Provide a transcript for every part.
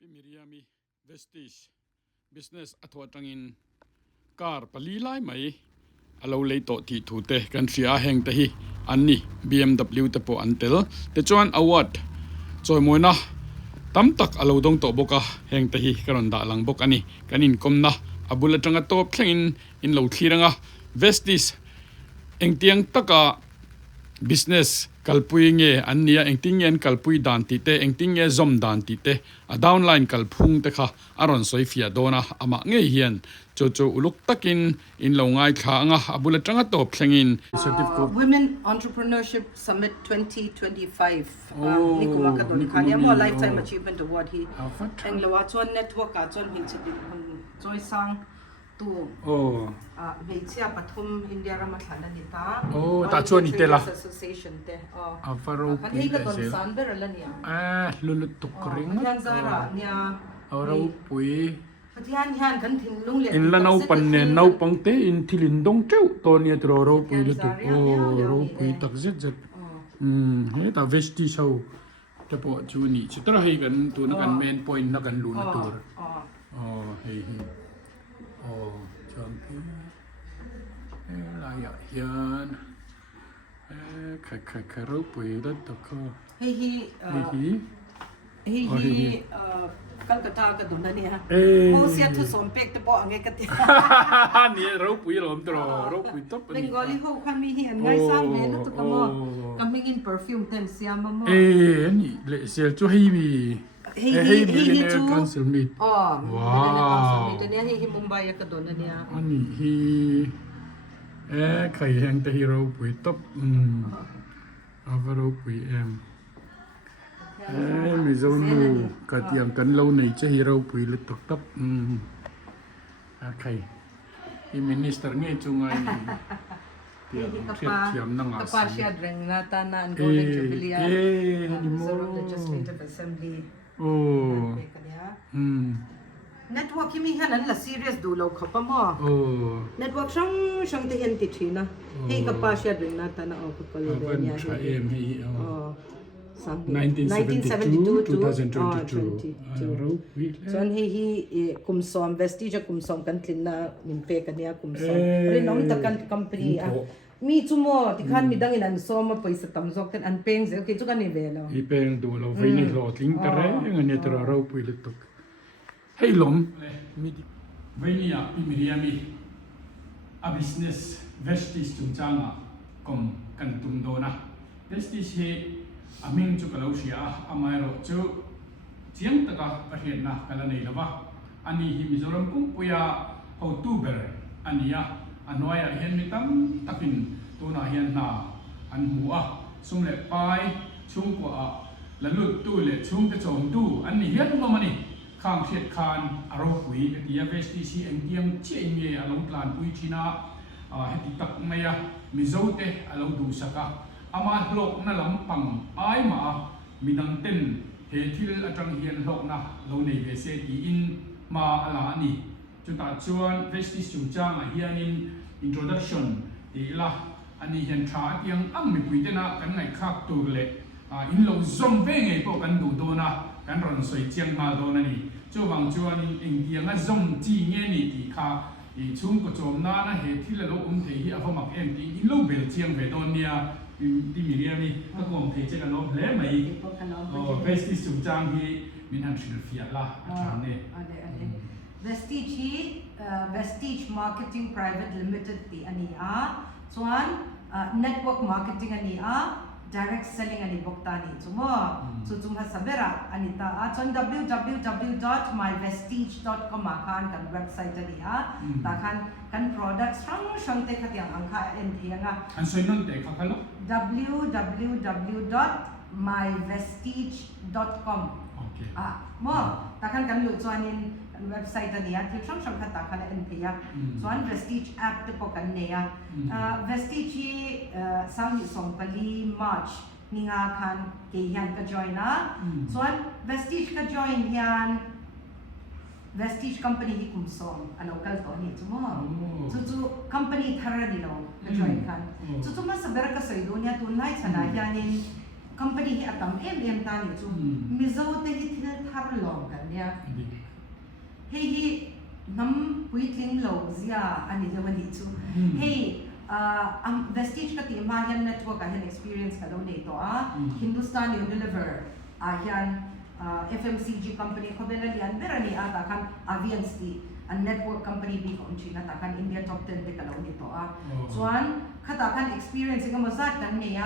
Pimiriami Vestige business atwa tangin car pali lai mai alo lei to ti thu te kan ria heng te hi anni BMW te po antel te chuan award choi moina tam tak alo dong to boka heng te hi karon da lang bok ani kanin komna abula tanga to thlengin in lo thiranga Vestige engtiang taka business kalpui nge ania engting en kalpui dan ti te engting nge zom dan ti te a downline kalphung te kha aron soifia dona ama nge hian cho uluk takin in lo ngai kha anga abula tanga top thlengin Women Entrepreneurship Summit 2025 nikuma ka don khania mo lifetime achievement award hi englawa chon network ka chon hin chipi choi sang tu veichia pathum India rama thana ni ta ta chon itela association te afaro kan hi ka don san ber alania lulut tukring yan zara nya aro pui Patihan kan thin lung le in la nau pan ne nau pangte in thilin dong teu to ni ro pui le tu ro pui tak zet he ta vesti sau te po chu ni chitra hei kan tu na kan main point na kan lu na tur hei champion la ya hian khai ro pui da to ko hi Calcutta ka don na niya. Sia tu sompek te po ang ekat. Ni ro pui lom tro ro pui top. Bengali ho kami hi an ngai sang ne na to kamo. Coming in perfume tem siya mamo. Ni le sel chu hei mi. Hei tu council meet. Wow. Niya hi Mumbai ka don na niya. Ani hi khai hang te hi ro pui top. Avaro pui em. Mi zo nu ka tiang kan lo nei che hero pui le tok tap khai I minister nge chungai ni tiang thiam na nga ka siya dreng na ta na an golden jubilee ni mo legislative assembly network kimi hanan la serious du lo khapa mo network sang te hen ti thina he ka pa siya dreng na ta na o ko le nya he 1972 to 2022 so he kumsom Vestige kumsom kan tlinna nimpe kania kumsom re nom ta kan company mi chumo tikhan midang in an soma paisa tamjok ten an peng je okay chu kan ni velo I peng du lo veini lo tling tare ngani tra ro pui le tok hei lom mi veini ya imiriami a business Vestige chungchanga kom kan tum dona Vestige he aming chu kalau sia amai ro chu chiang taka pahen na kala nei lawa ani hi mizoram kum puya october ania anoya hian mitam takin tuna hian na an hua sumle pai chung ko a lalut tu le chung te chong tu ani hian ma mani khang khet khan aro pui tia vstc engtiam che nge along plan pui china heti tak maya mizote along du saka ama hlok na lampang ai ma minang ten he thil atang hian hlok na lo nei ve se ti in ma ala ni chuta chuan Vestige chungchang a hianin introduction ti la ani hian tha tiang ang mi puite na kan ngai khak tur le in lo zom ve nge po kan du do na kan ron soi chiang ma do na ni chu wang chuan in eng tiang a zom chi nge ni ti kha I chung ko chom na na he thil lo the hi avamak em ti in lo bel chiang ve don nia ti miriami ka kom the che kan lo hle mai Vestige chungchang hi min han shil fia la atane Vestige Marketing Private Limited ti ani chuan network marketing ani direct selling ani boktani chumo chum ha sabera ani ta chon www.myvestige.com kan website ani ta kan products sang te khatyang angkha en thianga an soinon te khakalo www.myvestige.com mo ta kan lu chuanin website ani thil sang khata khala en thia chuan Vestige app te po kan neya Vestige sang song pali March ninga khan ke hian ka join chuan Vestige ka join hian Vestige company hi kumsom a local to ni chumo chu company thara ni lo ka join khan chu ma sabera ka soi dunya tu nai chana hianin company hi atam em ta ni chu mizo te hi thil thar long kan เนี่ย ดี เฮ้ยน้ำปุยทิ้งเหลาเสียอันนี้เดี๋ยววันนี้จูเฮ้ยVestige ก็ตีมาเห็น network กับเห็น experience กับเราในตัว Hindustan Unilever เห็น FMCG company เขาเป็นอะไรอันเบรนี่ตาคัน Aviance ที่อัน network company บีของจีนตาคัน India top 10ที่กับเราในตัวส่วนข้าตาคัน experience ก็มาสักกันเนี่ย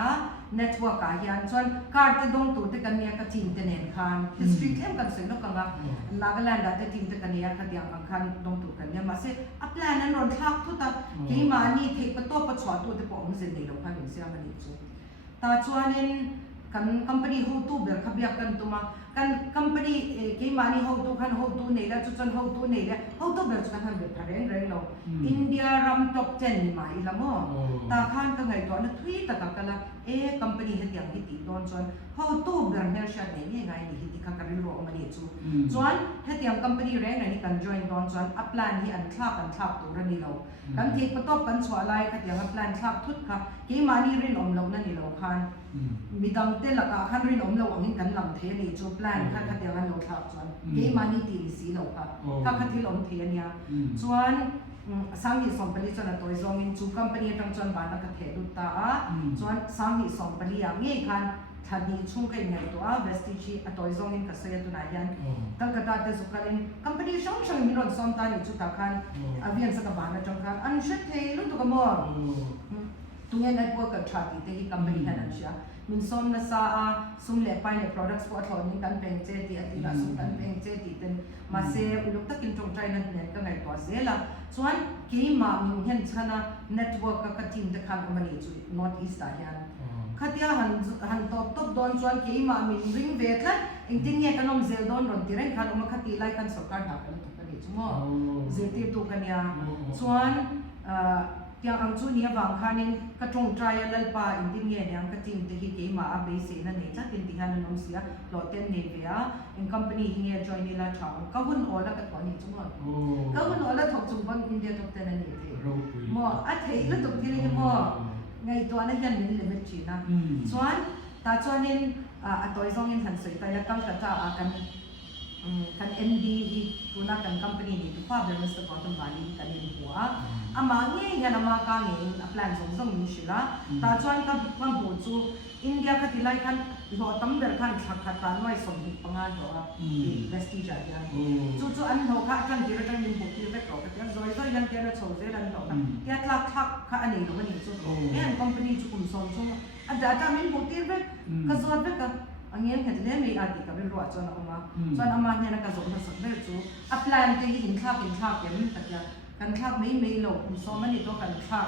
network เห็นส่วน card ที่ดงตัวที่กันเนี่ยก็ทีมที่เนี่ยคัน history เข้มกันสวยนักกันละ Nagaland ที่ทีมที่กันเนี่ยก็ที่อังคันดงตัวกันเนี่ยมาเสียอัพแลนนั้นรอนทักทุกตาที่มานี่เทคประตูประชดตัวที่ผมเสนอเราคันเสียมันนี่จูแต่ส่วนนี้กัน company เขาตู้เบิกขบยักกันตัวมากัน company ที่มานี่เขาตู้คันเขาตู้เนี่ยแล้วจุดเขาตู้เนี่ยแล้วเขาตู้เบิกกันทันเบิกทะเลนเลยเราอินเดียรัมท็อป10นี่มาอีละมั้งแต่คันตั้งไงตัวนั้นทุยตะกักละcompany เห็นอย่างที่ตีโดนส่วนเขาตู้เบิกเฮลชัดเนี่ยไงนี่ที่ข้ากันรู้มันนี่จูส่วนเห็นอย่าง company แรงนี่กัน join โดนส่วน upline นี่อันคลับตัวนี่เรากันที่ประตูกันสวาไลกันอย่าง upline คลับทุกค่ะที่มานี่เรียนอมเรานั่นนี่เราคันมีดำเตละก็คันเรียนอมเราอันนี้กันลำเทนี่จู plan คันเดียวกันเราทับส่วนที่มานี่ตีสีเราค่ะคันที่ลำเทเนี่ยส่วนสามีสองปีส่วนตัวจงอินจู company ตั้งส่วนบ้านนักเทดุตาส่วนสามีสองปีอย่างนี้คันทันนี้ช่วงกันไงตัว vestige ตัวจงอินก็เสียตัวไหนยันตั้งกระดาษสุขัน company ช่างมีรถส่งตานี่จุดตะคันเวียนสักบ้านนะจังคันอันเช็ดเทลุตัวก็มั่วตัวนี้ network กับ chart ที่ company ให้นั่นเชียมินส่งนะซาส่งเล็บไปใน products พอทอนี่กันเป็นเจดีอันที่เราส่งกันเป็นเจดีเป็นมาเสียอุลุกตะกินตรงใจนั่นเนี่ยก็ไงตัวเสียละส่วนกี่มามินเห็นชนะ network กับทีมตะคันมันนี่จุด north east ได้ยันขัดยาหันตบโดนส่วนกี่มามินวิ่งเวทละเองจริงเนี่ยกันน้องเซลโดนรอนที่เร่งขันออกมาขัดตีไล่กันสกัดหากันตุกันนี่จุ่มเซลตีตุกันยาส่วนyang ang chu nia wang khanin ka tong trial pa inding ye yang ka team te hi ke ma a base na ne cha tin ti han nom sia loten ne via in company hi nge join ni la thang ka hun ola ka thoni chu mo ka hun ola thok chu ban india tok te na ne te mo a thei la tok ti ni mo ngai to na hian min limit chi na chuan ta chuanin a toy zong in han soi ta ya kam ka cha a kan MD hi tuna kan company ni tu fa ber Mr. Gautam Bali kan ni huwa ama nge ya na ma ka nge a plan zong ni shila ta chuan ka bu chu India ka tilai kan lo tam ber kan thak khat ta noi som ni panga do vestige ya chu an ho kha kan dir kan min bu ti ve ko ka zoi zoi yan ke na chho ze lan do ka ya tlak thak kha ani lo ni chu en company chu kum som chu a data min bu ti ve ka zot ve ka ang yan kan le may ati ka bil ro chuan ama chuan ama nya na ka zo na sak ber chu a plan te hi in thak kem ta ya kan thak mai lo kum so mani to kan thak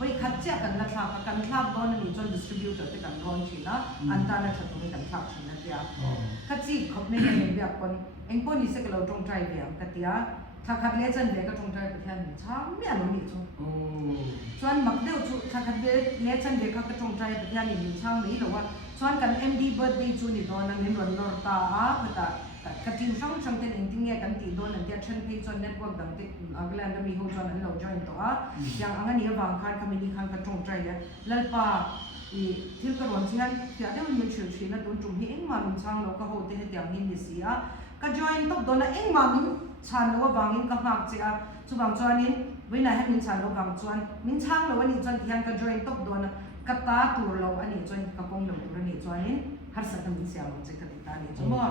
bai khat cha kan la thak kan thak don ni chuan distributor te kan ron chi na an ta na thak ni kan thak chi na ya ka chi khop ne ne bia kon eng po ni se ka lo tong trai bia ka tia thak khat le chan be ka tong trai ka thian ni cha mi a lo ni chu chuan mak deu chu thak khat le chan be ka tong trai ka thian ni chang mi lo waส่วนกัน MD birthday จูนี่โดนนั่นเป็นวันนอร์ตาแต่กระถิ่นช่องเต็นจริงๆเนี่ยกันตีโดนนั่นเดียร์เช่นที่ส่วน network ดังที่อังกฤษนั่นมีหัวส่วนนั้นเรา join ตัวอย่างอันนี้บางครั้งคำนี้ครั้งกระจงใจเลยแล้วป่าที่กระโดดที่นั่นที่อะไรมันเชื่อชีนะโดนจุ่มที่เอ็งมามินช่างเราก็หัวเตะเดียงหินดิเสียก็ join ตบโดนนะเอ็งมามินช่างเราว่าบางอินก็หักเสียสุบางส่วนนี้เวลาให้มินช่างเราบางส่วนมินช่างเราวันนี้ส่วนที่ยังก็ join ตบโดนกตาตัวเราอันนี้จวนกระปงเราตัวนี้จวนนี้หาสัตว์มันเสียมันจะกระติตานี่จวนว่า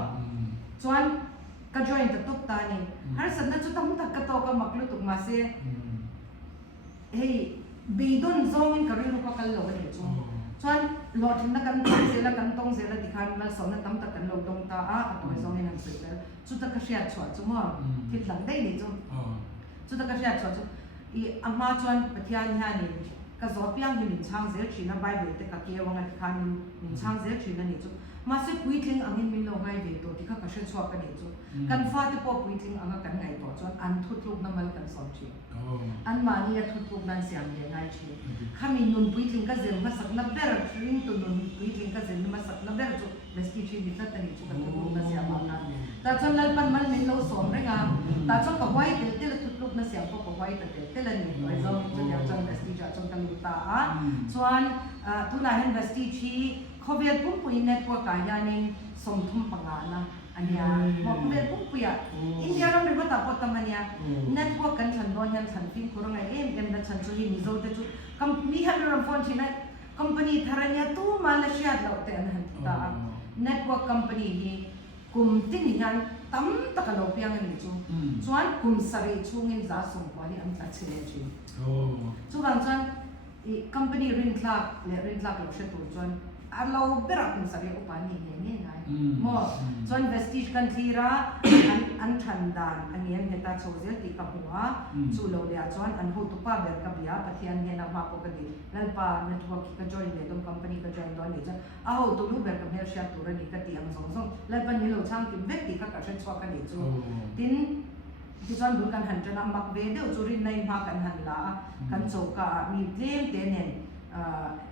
จวนกระจอยตัวตุกตานี่หาสัตว์นั้นจะต้องตักกระโตกับมักลุตุกมาเสียเฮ้ยบีดอนซองอินกระดิ่งก็กันเราอันนี้จวนจวนหลอดนักกันต้องเสียละกันต้องเสียละที่ขันมาสอนนั่นตั้มตักกันเราตรงตาตัวซองอินนั่นสุดแล้วจุดตะกระเชียดชวดจวนว่าที่หลังได้นี่จวนจุดตะกระเชียดชวดจวนอีอามาจวนปะเทียนนี่นี่ก็สอบยังอยู่ในช่างเสียชีนะใบเบิดแต่ก็เกี่ยวกับการในช่างเสียชีนั่นนี่จุมาเสียปุยทิ้งอันนี้มีโลกไงเวตัวที่เขาก็เชื่อชอบกันนี่จุกันฟ้าที่พอปุยทิ้งอันก็กันไงต่อจนอันทุกลูกนั่นมันกันสอนชีอันมาเนี่ยทุกลูกนั้นเสียงยังไงชีข้ามีนุ่นปุยทิ้งก็เสียงมาสักนับเดอร์ทริงตัวนุ่นปุยทิ้งก็เสียงมาสักนับเดอร์จุเวสติชีนี่ตั้งแต่นี่จุกันทุกลูกนั้นเสียงมานั่นแต่จนนั้นมันมีโลสองได้ไงแต่จนกับไว้เดี๋ยวทุกลูกนั้นเสียงก็กับไว้แต่เดี๋ยวนี่ไว้จนจนยังจนเวสติจนกันลูกตาส่วนทุนายเห็นเวสติชีเขาเวียนพุ่งปุยเน็ตเวิร์กการยันสมทุมปังงานนะไอ้ อันเนี้ยบอกเรียนปุ๊บเนี่ยอินเดียเราเรียกว่าตาปอดตมันเนี่ยเน็ตเวิร์กกันฉันโดนยันฉันฟิล์มkurangไงนัดฉันสุริมิโซเตจุคำมีฮันเรื่องฟอนชินะคอมพานีทารันยาตู้มาเลเซียเราแต่อันนั้นตาเน็ตเวิร์กคอมพานีนี้กุมตินยันตั้มตะกันเราเพียงอันนี้จูส่วนกุมสระชูเงินจ่าส่งไปอันตัดเสียจูส่วนส่วนคอมพานีรินคลาร์เราเชื่อตัวส่วนเราเบิรักกุมสระอุปนิสัยเนี่ยไงมั่วส่วนเวสติชกันทีระอันทันดานอันนี้เห็นตาโชว์เสียตีกับหัวสู้เราเดียส่วนอันหูตุป้าเบิร์กับยาปะเทียนเนี่ยนำมาปกติแล้วป้าเน็ตเวิร์กก็จอยเลยตรงคอมพานีก็จอยตอนนี้จ้ะเอาตัวรู้เบิร์กับเฮียเชียตัวนี้ก็ตีอันสองแล้ววันนี้เราช่างกินเวทีก็กระชับชัวกันนี่จูทิ้งที่ส่วนบุญกันหันจะนำมักเวเดอจุรินในมากันหันละกันโจกมีเตรียมเตเนี่ย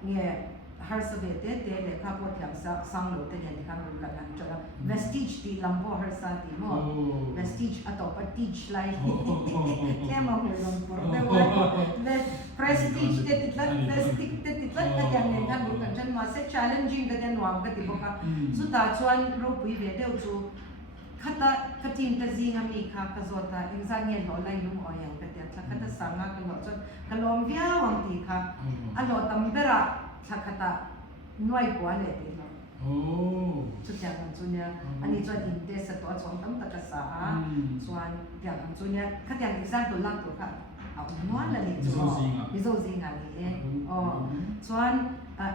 เนี่ยฮาร์สเวเตเตเลข้าพเจ้าสังโลเตเนี่ยที่ข้ารู้กันจะเวสติชที่ลำโพฮาร์สตีโมเวสติชอัตโตปติชไลท์แค่มาหัวลงปวดแต่ว่าเวสเพรสติชเตติดลัดเวสติชเตติดลัดก็ยังเนี่ยข้ารู้กันฉันมาเซชาเลนจิงก็ยังหวังก็ติบอกว่าสุดท้ายส่วนรูปวิเวเดอจูขัดขัดทีมตะซีงามีค่ะกระโดดเองจะเนี่ยเราไล่ลุ่มอ่อยอย่างเป็นเดียร์ขัดสังกัดกันหมดจนกลมวิอาวังตีค่ะอันเราตั้มเบระขัดหน่วยกว่าเลยทีเนาะสุดอย่างนั้นส่วนเนี่ยอันนี้ส่วนอินเดียสตัวส่วนตั้มตะกษาส่วนอย่างนั้นส่วนเนี่ยขัดอย่างอีกสักตัวลักตัวค่ะเอาหน่วยเลยมิโซซิงอันนี้อ๋อส่วน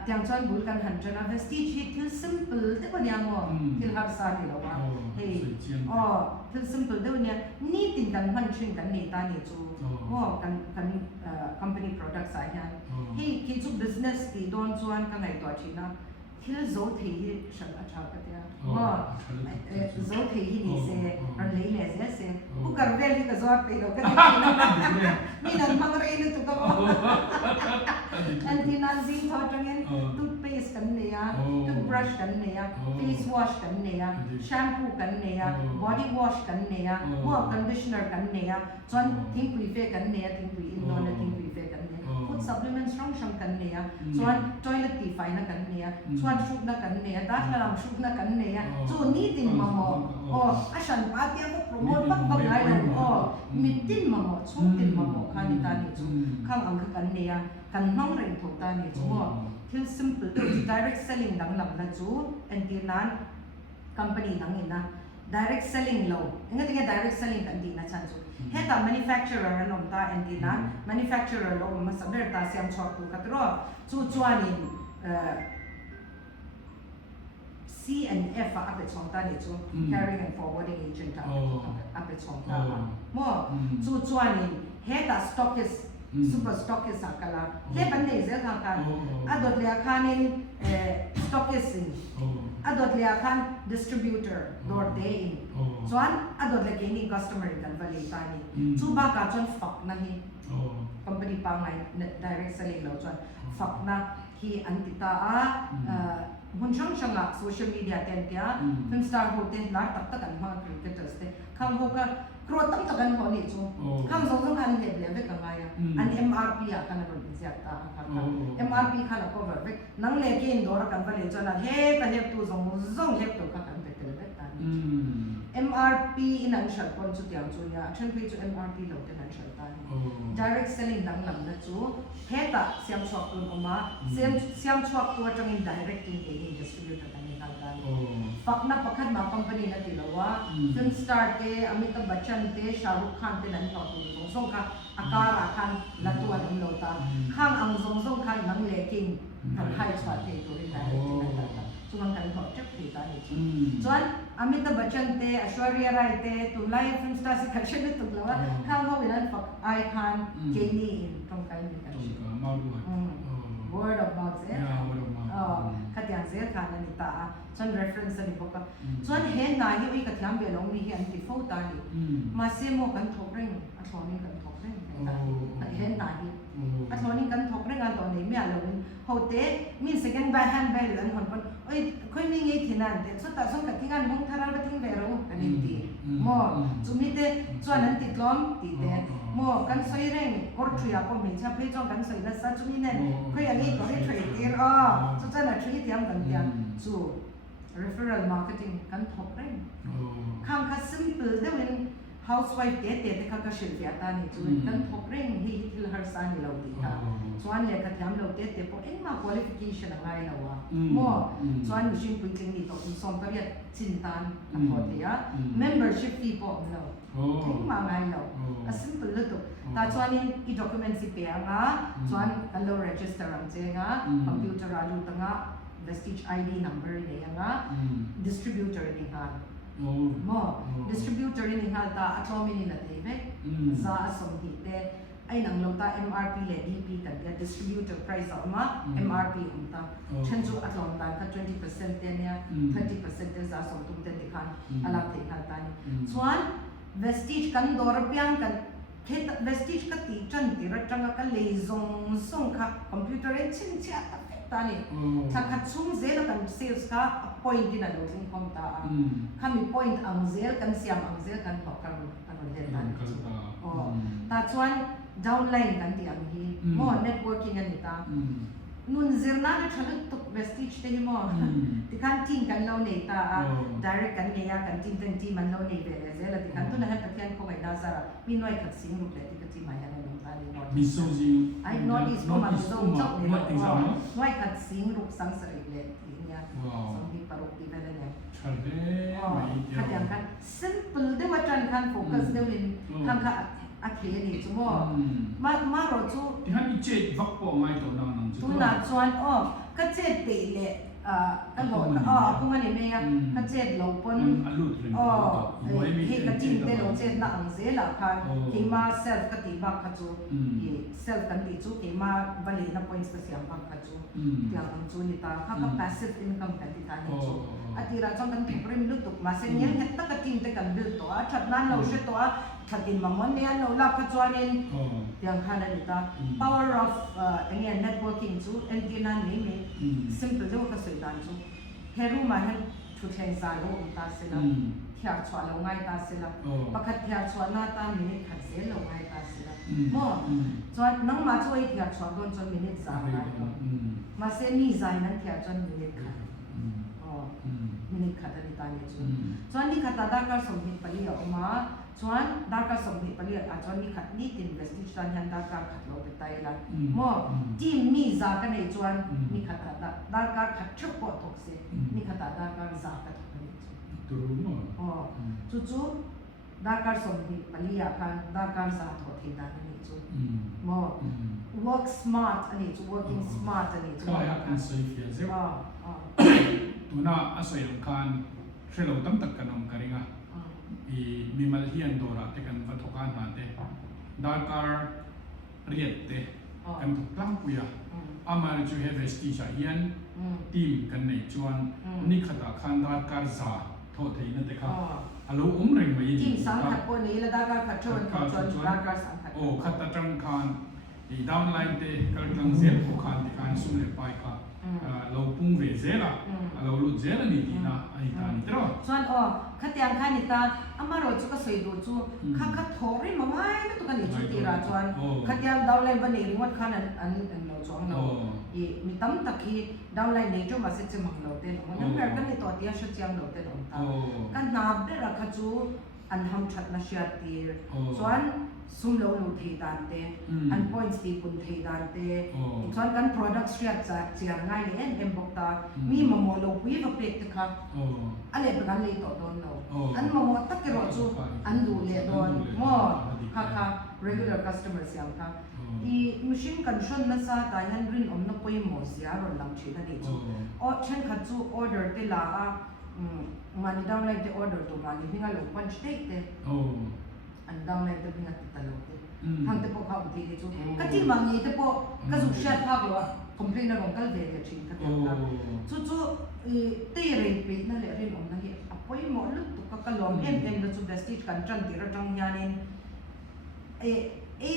อย่างส่วนบุญกันหันจนเวสติชที่ซิมเปิลแต่ก็ยังว่าที่ฮับซาดีแล้วว่าเฮ้อ๋อที่ซิมเปิลเดี๋ยวนี้นี่ติดกันมันชิงกันนี่ตานี่จูว่ากันคอมพานีโปรดักต์สายนั้นเฮ้คิดจูบิสเนสที่โดนส่วนกันไหนตัวชีนะที่โจทย์ที่ฉันอาชากันเนี่ยว่าโจทย์ที่นี่เสียรันเลยเนี่ยเสียผู้การเวลี่ก็โจทย์ไปแล้วกันนี่นั่นมังเรนตุกก็อันที่นั่นซิงทอดจังเงินทูเปสกันเนี่ยทูบรัชกันเนี่ยเฟสวอชกันเนี่ยแชมพูกันเนี่ยบอดี้วอชกันเนี่ยหัวคอนดิชเนอร์กันเนี่ยจนทิ้งปุยเฟกันเนี่ยทิ้งปุยอินโดนทิ้งปุยเฟกันเนี่ยฟู้ดซัพพลีเมนต์ช่องช่างกันเนี่ยจนทอยเลทตีไฟนักกันเนี่ยจนชุบนักกันเนี่ยดัชลามชุบนักกันเนี่ยจนนี่ตินมาหมดโอ้อาฉันปาเตียก็โปรโมทบักบักไงเลยโอ้มิตินมาหมดชุบตินมาหมดข้านี่ตานี่จูข้างอังคกันเนี่ยกันน้องเรียนถูกตานี่จูว่าที่ simple direct selling ดังลำนะจูอันที่นั้น company ดังนี้นะ direct selling เราเองก็ที่ direct selling กันดีนะฉันจูเฮ้แต่ manufacturer นั่นลงตาอันที่นั้น manufacturer เรามาสับเบอร์ตาเสียมชอบดูกันตัวจูจวนนี่C&F อัปเดตช่องตานี่จู carrying and forwarding agent อัปเดตช่องตามั่วจูจวนนี่เฮ้แต่ stockist super stockist สักกันละเฮ้ปันเดเซลทางการอดอดเลียคันstockist อดอดเลียคัน distributor door day in ส่วนอดอดเลียกิน customer กันวันนี้ตานี่จูบ้ากาจนฝักนะฮี company ปังไง direct selling เราจนฝักนะฮีอันติตาหุ่นช่างช่างละ social media เต็มเดียฟิล์มสตาร์โฮเทลลาตักตะกันมา cricketers เตะข้างหัวก็ครัวตั้งตะกันพอนี่จูข้างสองคันเล็บเล็บเวกันไงอัน MRP อ่ะคันนั้นเป็นเสียตาค่ะ MRP คันละ cover เวกนั่งเล็กกินโดนกันไปเลยจนเฮ้แต่เล็บตัวส่งเล็บตัวกันไปเตะเล็บตา MRP นั่นฉันคนจุดอย่างจูเนี่ยฉันไปจู MRP เราเตะนั่นฉันตา direct selling ดังลำนะจูเฮ้แต่เสียมชอบตัวออกมาเสียมชอบตัวจัง direct เอง distributor กันนี่กันฝักนับประคันมา company นั่นที่เราว่า film star เตะอมิตาบัชชันเตะชารุกขันเตะนั่นต่อตัวส่งค่ะอาการอาคันละตัวนั่นเราตาข้างอังส่งขันนั่งเล็กกินทำให้สวัสดีตัวนี้ได้ส่วนกันขอบจับผีตานี่ส่วนอมิตาบัชชันเตะอชวารียาไรเตะตัวไลฟ์ฟิล์มสตาร์สิคันเช่นนี้ตัวเราว่าข้างเขาเวลาฝักไอคันเจนี่ตรงกันนี่กัน word of mouth เสียขัดอย่างเสียขาดนี่ตาส่วน reference นี่บอกว่าส่วนเห็นนายที่วิกระทำเบลงนี่อันที่ฟูตานี่มาเสียโมกันทบเร่งอัศวนี่กันทบเร่งเห็นนายอัศวนี่กันทบเร่งอันตอนนี้ไม่อะไรเลยเขาเตะมี second by hand by อันคนคนเอ้ยค่อยมีเงี้ยที่นั่นเตะสุดท้ายส่งกับที่งานมุ่งทาราไปทิ้งไปรู้กันนี่ตีโม่จุ่มนี่เตะส่วนนั้นติดล้อมตีเตะโม่กันสวยเร่งกดช่วยก็มีชาเพจกันสวยแล้วสักจุ่มนี่เนี่ยค่อยอย่างนี้ก็ได้ช่วยเตะอ๋อสุดท้ายน่ะช่วยเตรียมกันเตรียมจู่ referral marketing กันทบเร่ง โอ้ ข้างคัด simple ได้เป็น housewife เด็ดๆข้างก็ชิลเฟียตานี่จุดกันทบเร่งที่ที่เราสร้างเราดีค่ะส่วนเลยคัดย้ำเราเด็ดๆพอเอ็งมา qualification อะไรเราอ่ะมั่วส่วนมิชิมคุยถึงนี่ต้องสอนก็เรียกชินตันอันพอดีอ่ะ membership fee พอเราถึงมาไงเรา simple เลยตัวแต่ส่วนนี้อี document สิเปียงอ่ะส่วนกันเรา register รังเจงอ่ะ computer อายุตั้งอ่ะ Vestige ID number เนี่ยยังอ่ะ distributor นี่ค่ะมอ distributor นี่ค่ะตาอัตโนมัตินะเต้เว้ยซาสมหิตเต้ไอ้หนังเราตา MRP และ DP กันเนี่ย distributor price ออกมา MRP อุ่นตาฉันจูอัตโนมัติกัน20%เนี่ย 30% เต้ซาสมตุ้มเต้ติคันอะไรเต้กันตานี่ส่วน Vestige กันดอร์เปียงกันแค่ Vestige ก็ตีจันตีระจังก็เลยส่งค่ะคอมพิวเตอร์เองชินเชียตานี่ถ้าขัดซุ้มเซลกันเซลส์ก็ point ที่นั่นเราถึงคอมตาข้ามี point อังเซลกันเสียมอังเซลกันบอกกันเดินกันแต่ส่วน downline กันที่อันนี้มอ networking อันนี้ตานุนเซลน่าจะฉันตุก Vestige ที่มอที่การทีมกันเราเนี่ยตา direct กันเนี่ยกันทีมมันเราเนี่ยเป็นเซลที่การตุนนั้นตะเกียงเขาไว้น่าจะมีน้อยขัดสิ่งรูปเลยที่กันทีมมาอย่างนั้นตานี่นอ มิโซจิ ไอ้นอที่สมัยส่งจบเนี่ยน้อยขัดสิ่งรูปสังสรรค์เลยที่เนี่ยสมที่ปรุกิเป็นอะไรเนี่ยขัดอย่างกัน simple ได้ว่าจันคันโฟกัสเดี๋ยวนี้ทางค่ะอาเขียนี่สมมติมาเราจู ที่ฮันนี่เจ็ดวักปอไม่ตัวนั่งนั่งจุด ตุนัดส่วนก็เจ็ดปีเลยกันบอกพุ่งมาเนี่ยก็เจ็ดเราปนเฮก็จินเตเราเจ็ดหลังเสียหลักค่ะที่มาเซลฟ์ก็ตีบักขจูเซลฟ์กันตีจูที่มาบริณา points ก็เสียงบักขจูอย่างอันจูนี่ตาเขาก็ passive income กันที่ตานี่จูอาทิตย์ละจังกันที่ปริมลุตุกมาเส้นยังเห็นตั้งกินแต่กันบิลตัวชัดนั้นเราเชื่อตัวชัดกินมามันเนี่ยเราลักขจวนนี่อย่างขนาดนี้ตา power of อย่างเงี้ย networking จูเอ็นกินนั่นนี่มี simple จะว่าก็สวยดันจูเฮรูมาเห็นชุดแทงสายโลกตาเสละที่อาชวนเราง่ายตาเสละปกติที่อาชวนหน้าตามินิขัดเสียเราง่ายตาเสละมั่วจวนน้องมาช่วยที่อาชวนโดนจนมินิจ่ายมาเส้นนี้ใจนั้นที่อาชวนมินิขัดมินิขัดอะไรตาเนี่ยจวนนี่ขัดตาดาการสมเหตุปลีออกมาจวนดาการสมเหตุปลีอาจวนนี่ขัดนี่ตินเวสติชันยันดาการขัดเราไปไตละมั่วทีมมีจ่ากันในจวนนี่ขัดตาดาการขัดชุบปอดทุกเสียนี่ขัดตาดาการจ่ากันทุกเสีย ตัวรู้มั้ง จู่ๆดาการสมหิปลียกันดาการสาธุที่ด้านนี้จู่มอ work smart อันนี้จู่ working smart อันนี้จู่ ก็อยากเป็นสิ่งที่เจ้าตัวน่าอาศัยองค์การเชื่อเราตั้งแต่กันองค์การงามีมาเฮียนตัวระแต่กันวัตถุการมาเตดาการเรียดเตกันถูกตั้งปุยอามาจูเฮเวสติชาเฮียนทีมกันในจวนนี่ขตาคันดาการซาโทษทีนั่นเตครับฮัลโหลเร่งมายินทีมสังกัดคนนี้และดาการขัดชนดาการสังกัดโอ้ขัดตะจังคันที่ดาวน์ไลน์เตกำลังเสียผู้คันที่การสุ่มเล็บไปค่ะเราพุ่งเวเซล่ะเราลุเซล่ะนี่ดีนะไอ้ตานี่ตรอส่วนขัดยังขันนี่ตาอามาโรจุก็สวยดูจูขัดทอริมาไม่นั่นตัวกันนี่จูตีราส่วนขัดยังดาวน์ไลน์วันนี้วัดขันอันเราจองเรามีตั้มตะกี้ดาวน์ไลน์นี่จูมาเสร็จมังเราเต้นมันยังแบบกันนี่ตัวที่ชุดยังเราเต้นตากันนับได้ราคาจูอันทำชัดนาเชียตีส่วนสุ่มเราลุเทียนเต้อัน points ที่คุณเทียนเต้ส่วนกัน product เชียร์จะเชียร์ง่ายเลยเอ็มบอกตามีมาโมเราวิบเป็ดค่ะอันนี้เป็นการเลี้ยงตัวเราอันมาโมตักเกลอจูอันดูเลี้ยงตัวมอค่ะ regular customers ยังค่ะอีมิชินกันชนนั่นซะแต่ยันรินอมนับไปหมดเสียรถลังชีนั่นเองจูเช่นขัดจู order เตล่ามันดาวน์ไลน์เต order ตัวมันนี่งั้นเรา punch take เตอันดาวน์ไลน์เตเป็นงั้นติดตลอดเตทางเตปเขาตีจูก็ที่บางยี่เตปก็สุดเชียร์ภาคเลย complain เราก็เลยเดี๋ยวชิงกันแล้วจู่เตเรียนปีนั่นแหละเรียนอมนั่นเองพอยิ่งหมดลุกตุกก็ลองเอ็มเราจู่ vestige กันจันทีเราจังยานิน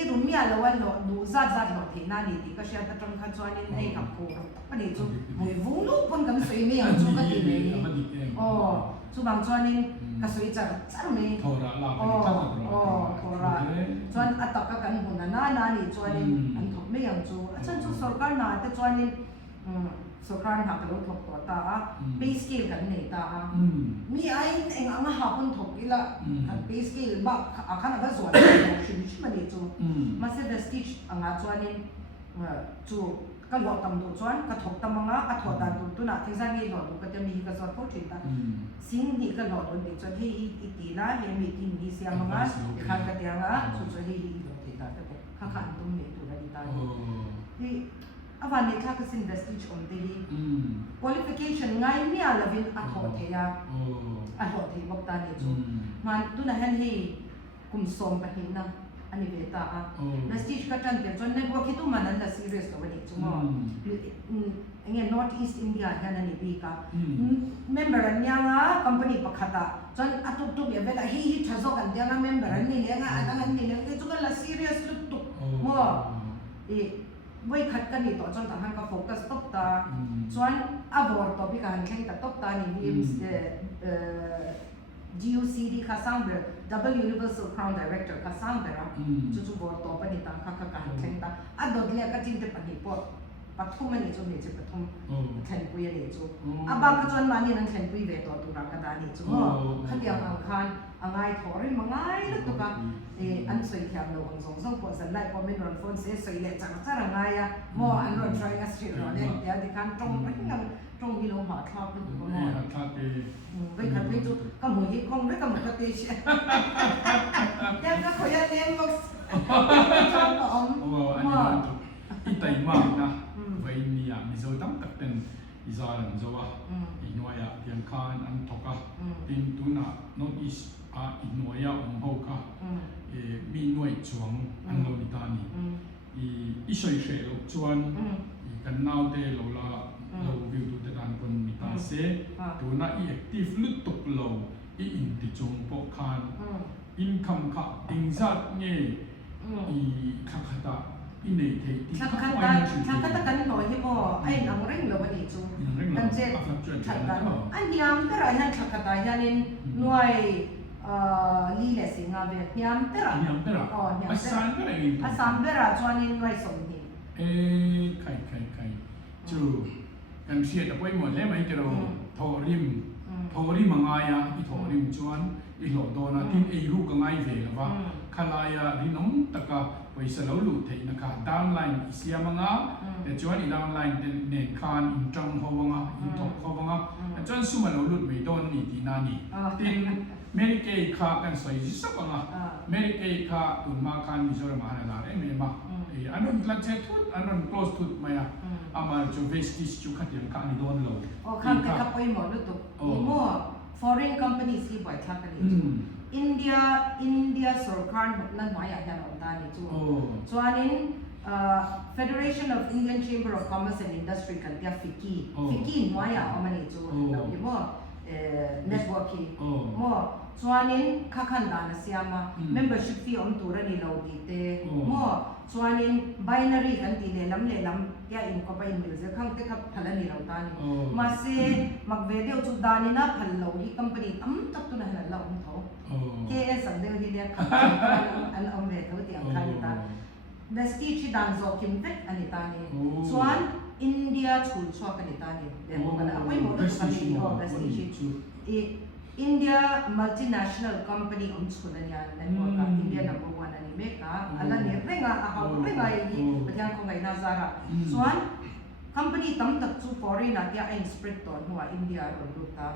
รุ่นมีอะไรวะเราดูซาเราที่นั่นนี่ก็เชื่อแต่จังขัดจวนนี่กับกูปนิจูไม่วุ่นลูกคนกันสวยไม่จู่ก็ที่นี่จู่บางจวนนี่ก็สวยจังเลยโทระจวนอัตตะกันหุ่นนั่นนี่จวนนี่อันถูกไม่ยังจู่ฉันจู่สกัดน่ะแต่จวนนี่ สครานหักเราถกตัวตาเบสกิลกันเนี่ยตามีไอ้เองอ่ะมาหาคนถกอีละเบสกิลบ้าอาคารนั้นก็ส่วนชิมชิมันเนี่ยจูมาเซเวสติชอ่ะจวนนี่จูก็หลอกตำดูจวนก็ถกตำมังอ่ะถอดดันตัวน่ะที่สั่งยี่หลอดก็จะมีก็สอนพูดถึงตาสิ่งนี้ก็หลอดตัวเด็กจนให้อีตีละเห็นมีทีนี้เสียมังอ่ะข้างกระเตียงอ่ะสุดให้อีหลอดติดตาแต่ข้างตรงนี้ตัวนั้นตาที่อาวันนี้ข้าก็สินเวสติชอมตีqualification ง่ายเนี่ยละวินอัฐอเทียอัฐอเทียบอกตาเนี่ยจูมันตัวนั้นให้กุมสมไปเห็นนะอันนี้เวตาเวสติชก็จันเดียวจนในพวกที่ตัวมันนั่นละ serious ตัวนี้จูมั้งเงี้ย North East India เนี่ยนั่นนี่ปีกา member เนี่ยงะ company ปักขัดจนอัตุตุเบียเวลาให้ทศกันเดียงะ member นี่เนี่ยงะอันนั้นนี่เนี่ยจูก็ละ serious ลุตุมั้งไว้ขัดกันนี่ต่อจนทำให้เขาโฟกัสตบตาส่วนอาบอร์ตพิการแข่งแต่ตบตานี่มีGUCD ข้าสังเบอร์ W Universal Crown Director ข้าสังเบอร์จู่ๆบอร์ตปนิตังข้าการแข่งแต่อัดดเลียก็จริงแต่ปนิปอดปฐุมมันนี่จู่นี่จะปฐุมแข่งปุยนี่จู่อาบางก็จนมานี่นั่งแข่งปุยเวทตัวตุลากระดานี่จู่ขัดยังอังคารอังไงถอริมังไงแล้วตัวก็อันสวยแถมเราอังสองพอสันไล่พอไม่รอนฟอนเสียสวยเลยจังจังไงอ่ะมออันรอนทรายกันสิรอนเนี่ยเดี๋ยวดิคันตรงไปงั้นตรงที่เราหาทอบเป็นตัวมอไปขัดไปจู่ก็มือฮิคงไม่ก็มือกระติชยังก็ขยันเลี้ยงบอกชอบก็อมมออีไตมากนะไว้เนี่ยมิโซตั้งแต่เป็นอิสราเอลจ้าวอีนัวยาเพียงคานอันทกะติมตุนะนอตอีสอีนัวยาองค์เขามีหน่วยจวงอันเราดิตานีอีช่วยเชลจวนอีกันนาวเดลลาเราวิวดูแต่ด้านคนมิตาเซตัวน่ะอีแอคทีฟลุตุกเราอีอินติจงปกคานอินคัมค่ะติงซัดเนี่ยอีขัดตาอีเนเทติขัดกันหน่อยที่บ่ไอ้หนังเร่งเราวันนี้จูกันเจ็ดขัดกันอันยามแต่ไรนั่นขัดกันยันหน่วยลีเลสิงาเวียมเตระอ๋อยามเตระอาสามเตระจวนนินไว้สมนิใครจูกันเสียแต่ไปหมดแล้วไหมจะเราทอริมมังไงอ่ะอีทอริมจวนอีหลอดโดนะทิ้งไอ้รูกง่ายเวลว่าขลายริน้องตะกะไปสลาวลุเทนะคะดาวน์ไลน์เสียมังอ่ะแต่จวนอีดาวน์ไลน์เน็ตคานอินจังเขาวังอ่ะอินทอกเขาวังอ่ะจวนสุมาลาวลุไม่โดนนี่ที่นั่นนี่ทิ้งเมริกาข้ากันใส่สักวังอ่ะเมริกาข้าตุนมาคานมิโซรามาเนี่ยละเมย์มาอันนั้นกลัดเช็ดทุดอันนั้น close ทุดมาอ่ะอามาจูเวสติสจูขัดยังข้านี่โดนเราข้างแต่ขับไปหมดแล้วตัวมั่ว foreign companies ที่บ่อยทักกันนี่India สุรการนั่นหมายอย่างนั้นตานี่จูส่วนนี้ Federation of Indian Chamber of Commerce and Industry กันเดียFICCI หมายอย่างมันนี่จูเราอยู่มั่วnetworking มั่วส่วนนี้ข้าขันดานเสียมา membership fee ตัวนี้เราดีเต้มั่วส่วนนี้ binary กันตีเลล้ำยาอินก็ไปมิวส์ข้างเต็กพันนี่เราตานี่มาเซ่มักเวเดียวจุดดานี่นะพันเราที่ company ตั้มตับตัวนั้นเราอุ้มเขาKS สันเดียวที่เนี่ยอันเอาเวทเขาที่อังคารนี่ตา vestige ดังโซคิมเฟกอันนี้ตานี่ส่วนอินเดียชูชัวกันนี่ตานี่เดี๋ยวมันเอาไปหมดเลยกันนี่ก็ vestige India multinational company ชุดนี้นั่นว่า India number one อันนี้เมกะอันนั้นเนี่ยเรื่องเขาเรื่องอะไรนี่ประเทศของไงน่าจะระส่วน company ตั้มตัดสู่ foreign นั่นที่ไอ้ spread ตัวหัว India เราดูตาม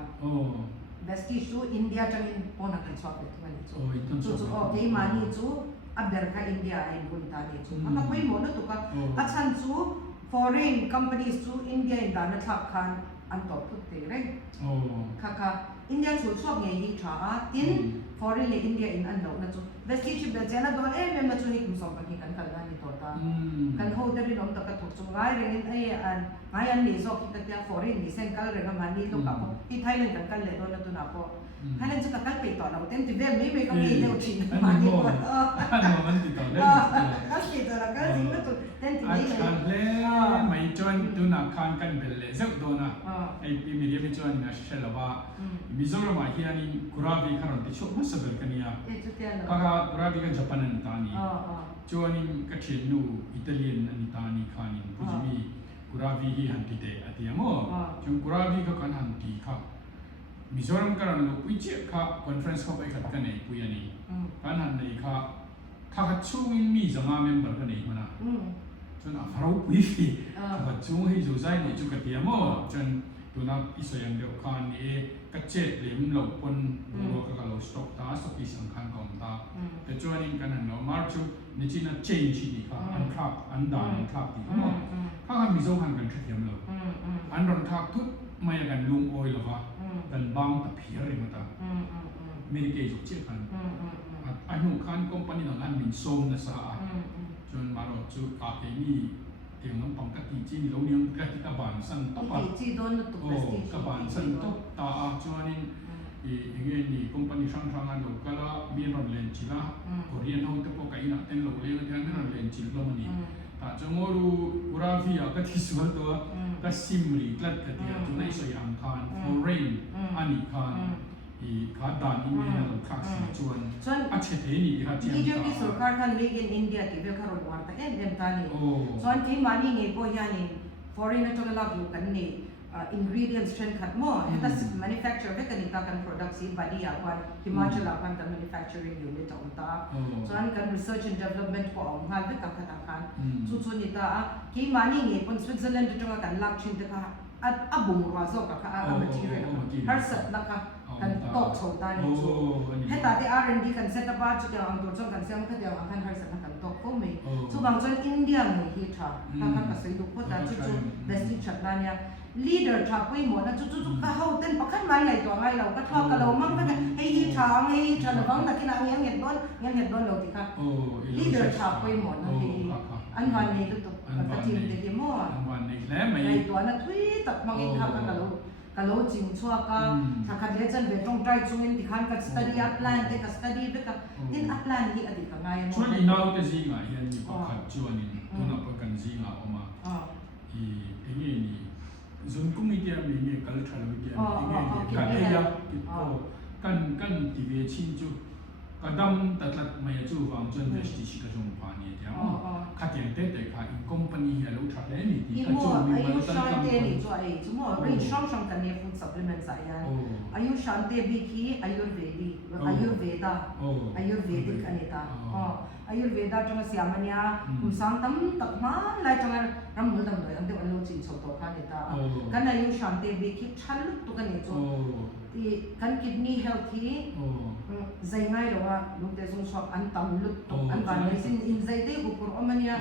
vestige สู่ India จังอินปนักกันชอบเลยทุกวันนี้จู่โอเคมานี่จู่อับเดอร์ค่ะ India ไอ้บุญตานี่จู่ถ้าคุยหมดแล้วตุกะอาจารย์จู่ foreign companies จู่ India อินดาเนี่ยทักกันอันต่อพูดเตะเลยค่ะอินเดียชูชอบไงยิ่งช้าติน foreign เลยอินเดียอินอันเรานะจู่ vestige เบลเจน่าโดนเมื่อมาจู่ให้คุณสอบกันกันงานนี่ตัวตากันเขาเดินน้องตะกัดถูกจู่ง่ายเรื่องไอ้อันนี่สอบที่ตั้งแต่ foreign นี่เส้นกันเรื่องมันนี่ลูกกับที่ไทยเล่นกันเลยโดนตัวนับพอไทยเล่นจะกันไปต่อเราเต้นที่เบลไม่ก็มีเดียวชินมันนี่ก็มันติดต่อเลยก็คิดแล้วก็จริงก็จู่เต้นที่นี่เลยไม่จวนตัวนักขันกันเบลเลยสักโดนไอ้ปีมีเดียไม่จวนนะเชลว่ามิโซรามาที่อันนี้กุราบีขนาดที่ชอบมาสเบลกันเนี่ยก็กุราบีกันญี่ปุ่นอันนี้จวนนี้ก็เชนูอิตาเลียนอันนี้ตานี่ขานี่ผู้จะมี กุราวีฮีฮันติเตอติยามอจงกุราวีก็กันฮันติค่ะมิโซรัมกันลูกวิจิค่ะคอนเฟรนซ์เข้าไปขัดกันในปุยนี่กันฮันในค่ะถ้าขัดชูวินมีจะมาเมมเบอร์กันในมันนะจนอาฟารุปุยฟีถ้าขัดชูให้จูใจในจุกติยามอจนตัวนักอิสราเอลเดียวกันนี่กัจเจตเลี้ยมเหล่าปนรัวกับเราสต็อกตาสต็อกที่สำคัญของตาแต่จวนนี้กันเรามาร์จูนี่จีน่า change ดีค่ะอันคลับอันด่านอันคลับดีมั้งถ้ากันมีโซ่หันกันทุกอย่างเลยอันรันคลับทุกไม่กันลุงออยหรอกค่ะกันบางแต่เพียร์มาตาไม่ได้เกี่ยวกับเชื่อกันอันนู้นคันคอมพานีต่างๆมีส้มนะสาจนมาเราจูกาเกนี่เดี๋ยวน้องปังกัดจีนเราเนี่ยกัดที่กระบาลสันตบอ่ะโอ้กระบาลสันตบตาจวนนี้อย่างเงี้ยนี่คอมพานีช่างๆกันเราก็ละมีรอนเลนจิล่าคนเรียนห้องตะโปกอินะเต็นเราเรียนกันมีรอนเลนจิล่ามันนี่แต่จังหวะรู้กุราฟีอ่ะก็ที่สุดตัวก็ซิมรีกลัดกันที่จุดนั้นสยามคานฟลอเรนอันนี้คานขาดานนี่เนี่ยเราคักสิจวนอัจฉริยะนี่ครับที่นี่จะมีสุรการคันลีกin India ที่เบลคาร์ดวาร์ตเอ็นเดนตานี่ส่วนที่มานี่ไงพวกยานี่ foreigner จะรับอยู่กันนี่ingredients เช่นขัดหม้อเฮตัส manufacture เป็นกันนี่กัน product สิบาดีอ่ะวันฮิมาชลากัน manufacturing unit ของตาส่วนกัน research and development ขององค์การเป็นกันขัดกันสุดๆนี่ตาที่มานี่ไงคน Switzerland จะกันลักชินตะค่ะอับบุงว่าโซกับค่ะ material ฮาร์สัตนะคะกันตกโซตานี่จูให้ตาที่ R&D กัน set up จุดเดียวอันตัวจงกันเสียงก็เดียวอันคันฮาร์สัตกันตกก็มีจูบางจนอินเดียมีฮิตร์ค่ะค่ะก็ใส่ดูก็ตาจุดๆ best inชัดนั่นเนี่ย leader ชาวกุยหมดนะจุดๆก็เขาเต้นปักขันมาไหนตัวไงเราก็ทอกกันเรามั่งก็ให้ฮิตร์เราฟังแต่กินอะไรเงี้ยโดนเราติค่ะ leader ชาวกุยหมดนะที่อันวันนี้ก็ตกกระทิมเดียวมั่วในตัวนั้นทุยตัดมังอินค่ะกันเราจริงชัวร์ก็ถ้าขัดเลี้ยงเวทตรงใจจุ่มที่ขันกับ study Atlant กับ study ไปกับนี่ Atlant นี่อดีตก็ง่ายมั้งช่วยอินเอาแต่สิ่งอะไรอย่างนี้ก็ขัดจวนนี่ตัวนับประกันสิ่งอะไรออกมาอย่างนี้นี่ส่วนกุ้งมีเดียมีเนี่ย cultural มีเดียอย่างนี้กันกันที่เวชินจูก็ดำตัดลัดมาจูฟังจนเวสติชิกจงพานี่เดียวขัดยังเต้แต่ขัดอินคอมพานีเราทำได้นี่ที่ก็จูมีมันตั้งคำพูดจุ่มเรื่องช่องกันเนี่ย food supplements อะไรอายุชันเตบิคีอายุเวดีอายุเวดาอันนี้ตาอายุเวดาจังเสียมันเนี่ยคุณสังตั้มตักมาไล่จังรำมือตั้มเลยอันเดียวอันโลจินสตัวกันนี่ตากันอายุชันเตบิคีชันลุกตัวกันนี่จูที่กัน kidney healthy ใจง่ายหรอว่าลูกเด็กส่งสอบอันตั้มลุกตัวอันกันเลยสิ่งอินใจเด็กอุปกรณ์มันเนี่ย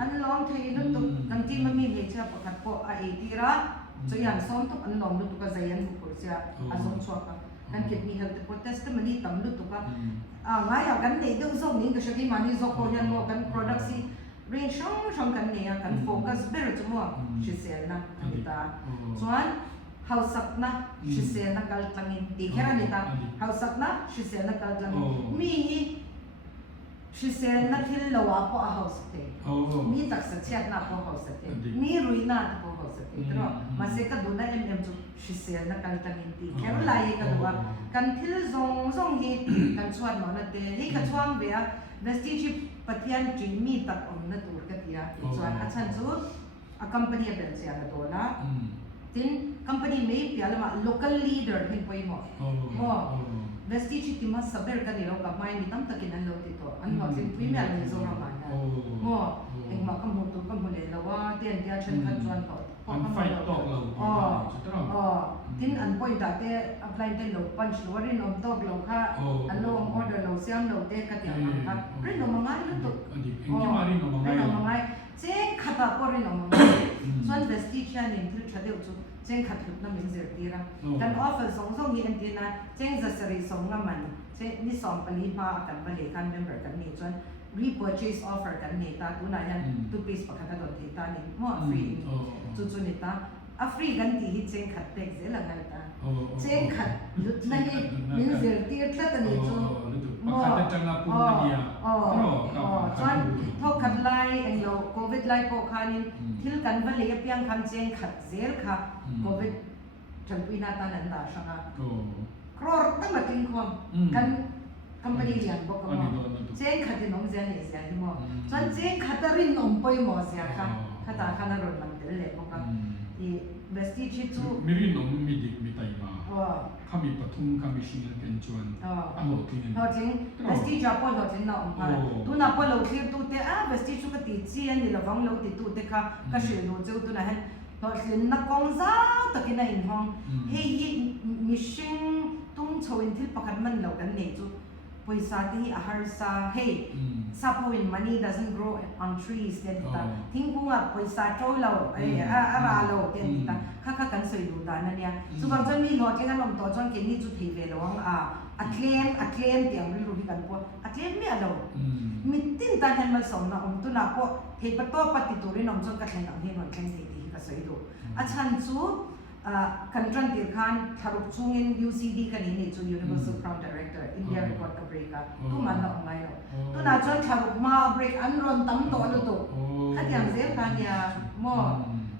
อันล้อมเทลุกตัวกันที่มันมีเหตุประคัดพอไอทีระจะยันซ้อมตัวอันล้อมลุกตัวก็ใจยันอุปกรณ์เสียอาส่งสอบกัน kidney healthy protest มันนี่ตั้มลุกตัวก็ง่ายกันเนี่ยเดี๋ยวส่งนี่ก็ใช้ที่มันนี่ส่งคนยันว่ากัน product สิเรียนช่องกันเนี่ยกันโฟกัสเบอร์จังว่าชิเซลนะอันนี้ตาส่วนhausak na shisel na kaltangin di kera nita hausak na shisel na kaltangin mi shisel na thil lawa po a hausate mi tak sa chat na po hausate mi ruina po hausate pero maseka duna chu shisel na kaltangin di kera lai ka duwa kan thil zong hi kan chuan mo na te hi ka chuang be a vestige pathian jin mi tak om na tur ka tia chuan a chan chu a company a bel sia na dola tin company may pialama local leader hin poi mo vestige ti mas saber ka nilo ka mai ni tam takin an lo tito an wa tin premier ni zo ra ma na mo eng ma kam tu kam hole lawa ten dia chen khan chuan ko an fight talk lo tin an point ta te apply te lo punch lo rin om talk lo kha an lo order lo siam lo te ka ti an kha rin lo mangai lo to rin lo mangai che khata ko rin lo mangaiส่วน vestige นี่คือชาเดียวจุเจงขัดถุดน้ำมินเสียตีระกันออฟเฟอร์ส่งยี่อันที่นะเจงจะสรีส่งน้ำมันเจงนี่ส่งปนิพากันไปเลยกันเมมเบอร์กันนี่ส่วน repurchase offer กันนี่ตาตัวนั้นยันตัวปีสปะกันตัวที่ตานี่มั่วฟรีจุนี่ตาฟรีกันที่เจงขัดเป็กเสียหลังกันตาเจงขัดหลุดนั่นนี่มินเสียตีระตันนี่จุมั่วส่วนพวกขัดไล่เองเราโควิดไล่พวกขานี่ที่กันวันเลี้ยเพียงคำเจงขัดเสียค่ะโควิดฉันวินาตานันดาช่างครอตั้งแต่กินความกันคัมปานีเรียนบอกว่าเจงขัดที่น้องเจนเนี่ยเสียที่มั่วส่วนเจงขัดตรินน้องไปมั่วเสียค่ะขัดตาขันรถมันเตะ เลยพวกกันอีเวสตี้ชิจู มิรินอมมิดิกมิไตมา อ๋อ ข้ามีปทุมข้ามีชิงกันจวนอันโหลทิ้ง เราจริงเวสตี้จะพอเราจริงเนาะตัวน่ะพอเราเทียบตัวเตะเวสตี้ชุกติดเจียนนี่เราฟังเราติดตัวเตะค่ะก็เชื่อเราเจ้าตัวนั้นเราเห็นนักกองซ่าตะกี้ในห้องเฮ้ยมิชิงตุ้งโชวินที่ประคันมันเรากันเนี่ยจูपैसा ती aharsa hey suppose money doesn't grow on trees then ta thingkunga पैसा trolo ara lo then ta kha kan soi lu da na nya so bang jan mi lo tlenga lom to chon ke ni chu thei ve lo a claim tiang ri ru hi kan po a claim me alo mi tin ta han mal som na tu na po thei pa to pati tu ri nom chon ka thlen ang hi non thlen thei ti ka soi do a chan chu Kantran Tirkhan Tharuk Chungin UCD kanini chu Universal Crown Director India Record ka break ka tu man na ngai no tu na chon Tharuk ma break an ron tam to lu to khatyang zel kan ya mo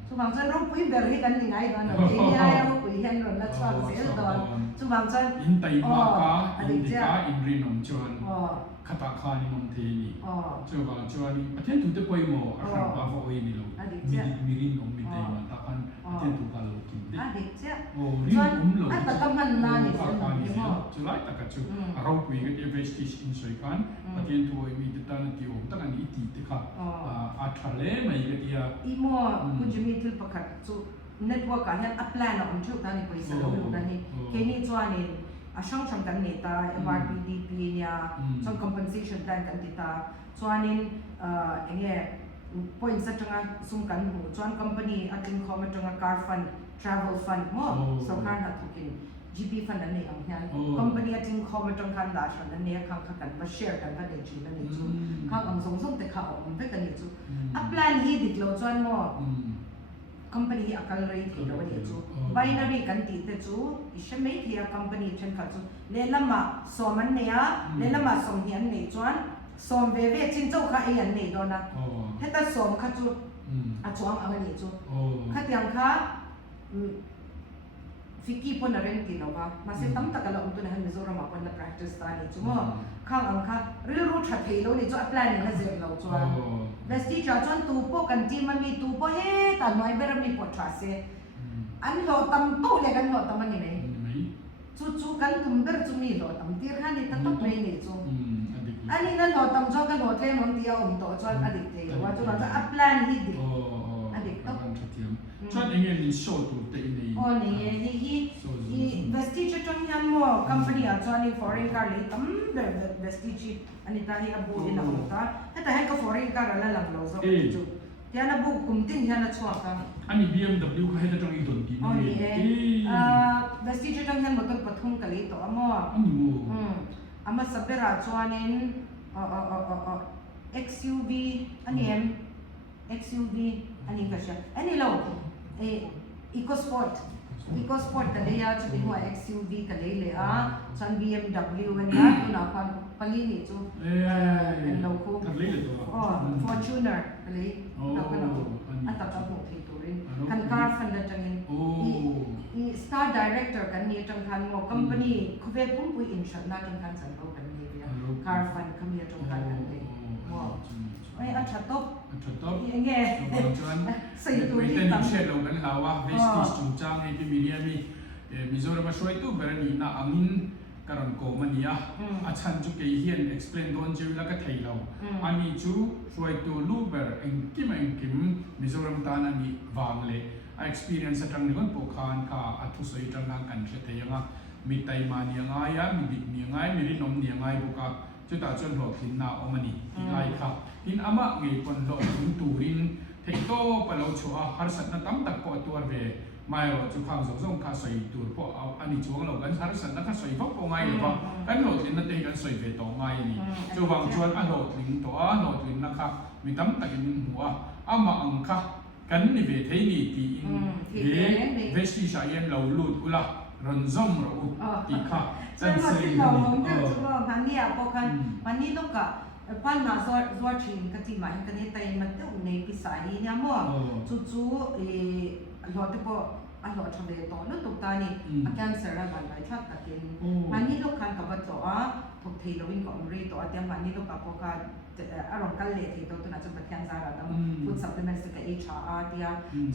chu bang chon ro pui ber hi kan ni ngai do na ke ya ya ro pui hen ron la chwa zel do chu bang chon in tai ma ka in di ka in ri nom chon khata kha ni nom the ni chu bang chon ni pathen tu te poi mo a khar pa fo oi ni lo mi rin nom mi tai ma ta kan pathen tu ka lo adik cia chuan ata kaman na ni mo chulai taka chu arau pui ga vestige in soi kan patien tu mi de tan ti om tak ani ti te kha a thale mai ga dia imo kunjumi thil pakhat chu network ka hian apply na om thu ta ni paisa lo lu na ni ke ni chuan in a shang kan ni ta MRPDP nya some compensation plan kan ti ta chuan in enge point sa tanga sum kan hu chuan company atin khoma tanga car fund travel fund mo sarkar na thukin GP fund ani ang hian company ating khoma tang khan da shan ani khang kan ba share kan ba de chi na ni chu khang ang song te kha om ve kan ni chu a plan hi diklo chuan mo company akal rei thi lo ni chu binary kan ti te chu ishmei thia company chen kha chu le lama soman ne ya le lama som hian nei chuan som ve ve chin chau kha ai an nei do na heta som kha chu a chuang ang ni chu kha tiang kha Fiki pun na rin tinawa. Masih tam takala untuk nahan Mizoram apa na practice tani. Cuma kang angka real root hati lo ni jo apply ni hasil lo cuan. Vesti cuan tupo kan team mami tupo he tan noi beram ni potrase. An lo tam to le kan lo tam ni mai. Cu kan tumber cumi lo tam tir kan ni tetap mai ni cu. Ani nan lo tam jo kan lo tle mon dia to cuan adik te. Wa cuan apply ni di. Adik to. Chuan engel ni show tu te ini. Ni hi vestige tong yan mo company a chuan ni foreign car le tam de vestige ani ta hi abu ina mo ta heta he ka foreign car ala lang lo so chu ya na bu kum tin ya na chua ka ani BMW ka heta tong i don ti ni vestige tong yan mo to pathum ka le to amo ani mo ama sabera chuan in XUV ani XUV ani ka siya ani lo EcoSport kali ya chubi mo XUV kali le chan BMW when ya tu na pali ni chu lo ko Fortuner kali na ko no atata mo thiturin kan car fund da tangin I star director kan ni tang kan mo company khove pum pui insha na tang kan san lo kan ni car fund kami tang kan ni mo ai athatop nge sai tu ni tam share lo kan lawa vestige chung chang ni media mi Mizoram shoi tu berani na angin karon ko mania achan chu ke hian explain don jiu la ka thailo ani chu shoi tu luber engkim Mizoram ta na ni wang le a experience atang ni kon pokhan ka athu soi tang na kan the theyanga mi tai mani anga ya mi dik ni ngai mi ri nom ni ngai buka chu ta chon ho thin na omani lai kha in ama ngai kon lo turin thekto palo chua har sat na tam tak ko tuar ve mai ro chu khang zong ka soi tur po ani chuang lo kan har sat na ka soi phok po ngai lo kan lo tin na te kan soi ve to ngai ni chu wang chuan a lo tling to a lo tling na kha mi tam takin huwa ama ang kha kan ni ve thei ni ti in ve vesti sha yen lo lut ula ron zom ro ti kha chan sei ni chu han ni a po kan man ni lo ka pan na zor chin ka ti mai ka ni tai ma te nei pi sai nya mo chu lo te po a lo thave to no tu ta ni a cancer ra ban lai thak takin man ni lo kan ka ba to a กเทโลวินก็อมรีตัวเตรียมวันนี้ลูกกับพวกอารมณ์กันเลยที่ตัวนั้นจะเป็นการสร้างเราฟู้ดซัพพลีเมนต์กับ HR เดีย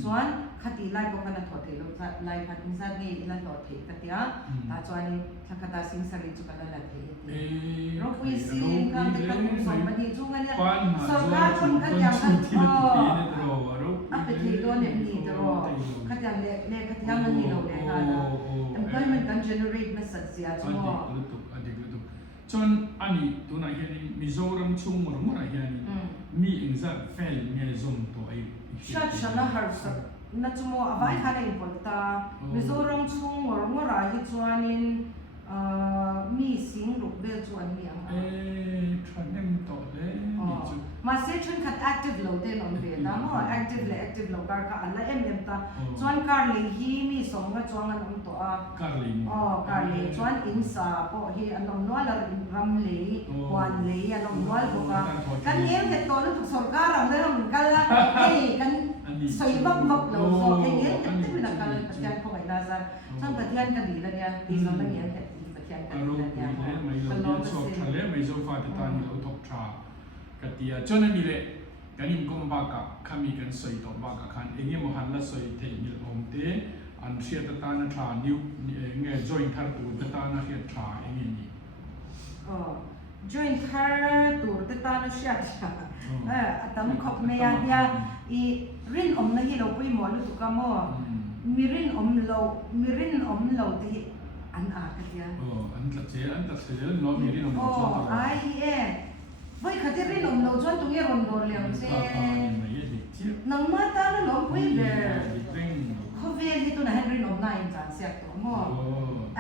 ส่วนคดีไล่พวกนั้นถอดเทโลไล่พันธุ์สัตว์นี่นั่นถอดเทกันเดียแต่ส่วนนี้ถ้าคดีสิงสารีจุกันนั่นแหละเทเราคุยสิกันแต่กันสองประเด็นช่วงนั้นเนี่ยสองการคนกันอย่างกันอัปเดตตัวเนี่ยนี่ตัวกันอย่างเล็กกันอย่างนั้นนี่เราเนี่ยกัน employment can generate message เสียจังหวะจนอันนี้ตัวไหนเห็นมิโซรัมชุ่มหรืออะไรเห็นมีอินซัดเฟลมีซงตัวไอ้ชัดชันนะฮาร์สักนั่นจังหวะอะไรขนาดนี้พอตามิโซรัมชุ่มหรืออะไรที่ชวนนินมีสิ่งรูปแบบชวนมีอะไรทรานเนมต่อเลยมาเซชันคัด active โหลดเดนออนเวนะมั้ง active เลย active โหลดการ์อะไรตาชวนการเลยฮีมีสองก็ชวนกันตัวการเลยการเลยชวนอินซาพอฮีอันนั้นน้อยละรำเลยวันเลยอันนั้นน้อยพวกกันเองแต่ตัวนั้นถูกสกัดเราได้เหมือนกันละกันใส่บักเราโอเคเองกันที่เป็นการประเทศของไอ้ดาซาช่างประเทศกันดีแล้วเนี่ยดีสองตั้งเงี้ยแต่ประเทศกันดีแล้วเนี่ยไม่รู้ชอบทะเลไม่ชอบฟ้าที่ตานี่เราทบทากัตยาจนนี่แหละกันยิ่งก็มากับขามีกันสวยต่อมากับขันเองยังมหันละสวยเทียนิลอมเตอันเสียตตานะทานิวเงยจอยทัดตัวตตานะเสียทาเองนี่จอยทัดตัวตตานะเสียทาแต่มันขบเมียเดียอีรินอมนั่นที่เราไปหมอลูกตุกามอมีรินอมเราที่อันอากันเดียอันตัดเสียน้องมีรินอมไอ้ไม่ขัดรินอมเราจนตรงนี้รอนโดนเลยเซ่นังมาตาเราไปเลยเขาเวลีตัวนั้นรินอมนายจันเสียตัวมอ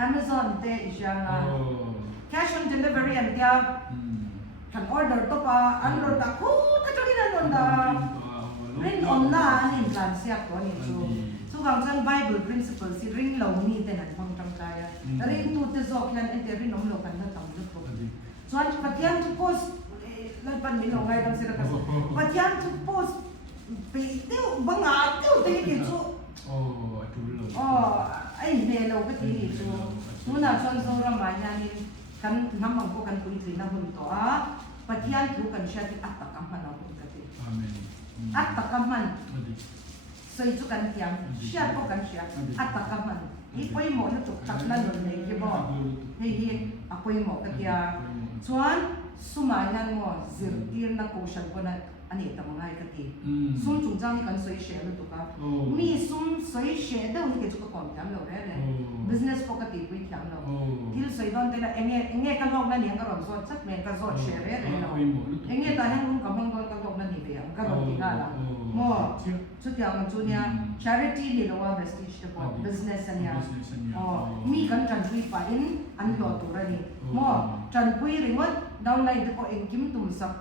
Amazon เตะอีกอย่าง cash on delivery อันเดียวขัน order ตัวปะอันรถตะคูก็จะกินอันนั้นดารินอมนายนี่จันเสียตัวนี่จูสุกังจัน Bible principle สิรินเรานี่แต่นั้นฟังจังใจรินตัวเตจอกยันเอเดรินอมเรากันนั่นตั้งจุดส่วนปัจจัยทุก post แล้วปันมีลงไงตั้งสิละกันปัจจัยทุก post ไปเที่ยวบังอาจเที่ยวตีกิจูไอ้เนี่ยเราก็ตีกิจูนู่นน่ะส่วนส่วนเรามาอย่างนี้กันน้ำมันก็กันคุยถึงน้ำมันตัวปัจจัยทุกกันเชื่อที่อัตตะกัมมันเราคุยกันอัตตะกัมมันสวยจุกันเทียงเชื่อก็กันเชื่ออัตตะกัมมันอีกไปหมดแล้วจุกตักนั่นเลยใช่ป่ะเฮ้ยอ่ะไปหมดกันเทียส่วนสมัยนั้นว่าสิร์ตีนนักโคชันคนนั้นอันนี้ตั้งง่ายกันทีซุ่มจุงจังนี่กันสวยเชื่อเลยถูกปะมีซุ่มสวยเชื่อเดี๋ยวนี้ก็จุกก่อนยังเราได้เลย business ปกติไปยังเราที่สวยตอนแต่ละเองกันลองนั่นเนี่ยก็รอสดสักเมื่อก็สดเชื่อเลยเราเองแต่ให้ลุงกับมังกรก็ลองนั่นนี่ไปยังก็รอที่นั่นละมั่วสุดยอดมันจุเนี่ย charity นี่เราว่า vestige เฉพาะ business เนี่ยมีกันจันทร์คุยไปอันหล่อตัวนี้มั่วจันทร์คุยเรื่องว่าดาวไลน์ตัวเองกิมตุ่มสัก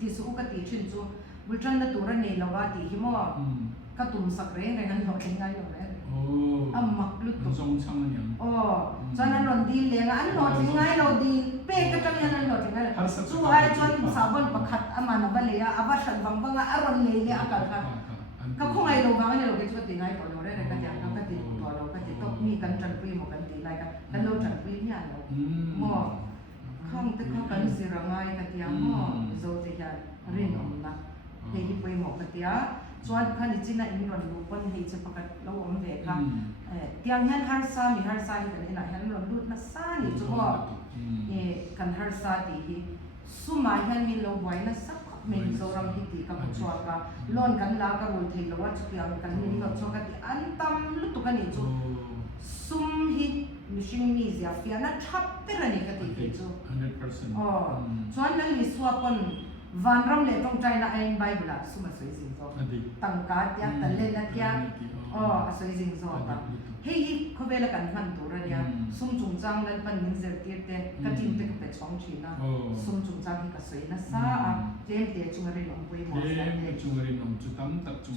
ที่สุกติชินจูบุตรนั่นตัวนี้เราว่าที่หิมว่าก็ตุ่มสักเรื่องนั้นหล่อเองไงหล่อเลยมักลุกตุ่มฉะนั้นเราดีเลยนะอันหล่อยังไงเราดีเป๊ะก็จะยังหล่อยังไงสู้ไอ้จนสาบันประคัดอามันบัลเลยอาบัชันบังบังอารมณ์เลยเนี่ยอาการก็คงไอ้เราบางเนี่ยเราก็จะตีไงก่อนเราได้กันอย่างก็ตีตัวเราก็ตีต้องมีกันจันทร์ปีหมดกันตีไรกันแล้วเราจันทร์ปีเนี่ยเราหม้อข้องตึกข้องกันสิระไงกันที่หม้อโซเทียนเรียนอมนะเฮียไปหมดกันที่ส่วนขันจิน่าอินโดนีเซียคนเฮียจะประกาศเราอมเวกค่ะที่ยังยันฮาร์ซามีฮาร์ซาที่กันนี่นะยันเราดูนัสซานี่จังว่ากันฮาร์ซาที่สุมายันมีเราไว้นัสซักมีโซรัมฮิติกับชัวร์กันล้นกันลากับวันที่เราว่าจุดยังกันมีกับชัวร์กันที่อันตั้มลุตุกันนี่จูซุมฮิมิชิมีเสียฟิอานะทับเปรนี่กันที่จูส่วนนั้นมีสวาปนวันรำเล่ต้องใจนะไอ้ใบบุหรี่สุมาสวยจริงจ้ะตั้งการยักษ์ตะเล่นนักยักษ์สวยจริงจ้ะตั้งเฮ้ยเขาเวลากันพันตัวเนี่ยซุ่มจุงจังนั้นเป็นมินเซอร์ที่เต้ก็จิ้มเต็มเป็ดสองชิ้นนะซุ่มจุงจังที่ก็สวยนะซาเจมเตะจุงรินอมปุยหมดเลยเจมจุงรินอมจุดตั้มตัดจุง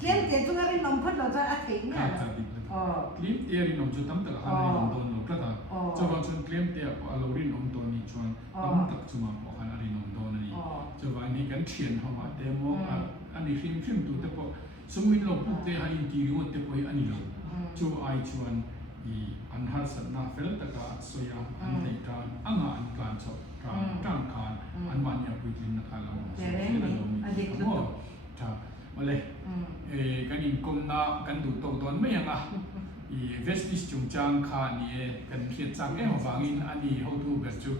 เจมเตะจุงรินอมพัดเราจะอัดเองเนี่ยคลิปเตะรินอมจุดตั้มตัดอะไรอมตัวนู้นก็ได้จะว่าชวนคลิปเตะเอารินอมตัวนี้ชวนตั้มตัดจุมาบอกอะไรรินอมตัวนี้จะว่านี่กันเชียนเข้ามาเดโมอันนี้ฟิล์มตัวแต่พอสมมติเราพูดแต่ให้ดีรู้แต่พออันนี้เราจูไอชวน อันหัสนาเฟลตะกาสยามอันในทางอังอันการสอบทางจ้างคานอันวันยาปุจินนะคะเราสอบเรื่องนี้ทั้งหมดจ้ามาเลยกันอินกลมนากันดูโตตอนไม่ยังอ่ะเวสติสจุงจางคานี่กันเขียนจังฟังอินอันนี้เขาดูแบบจู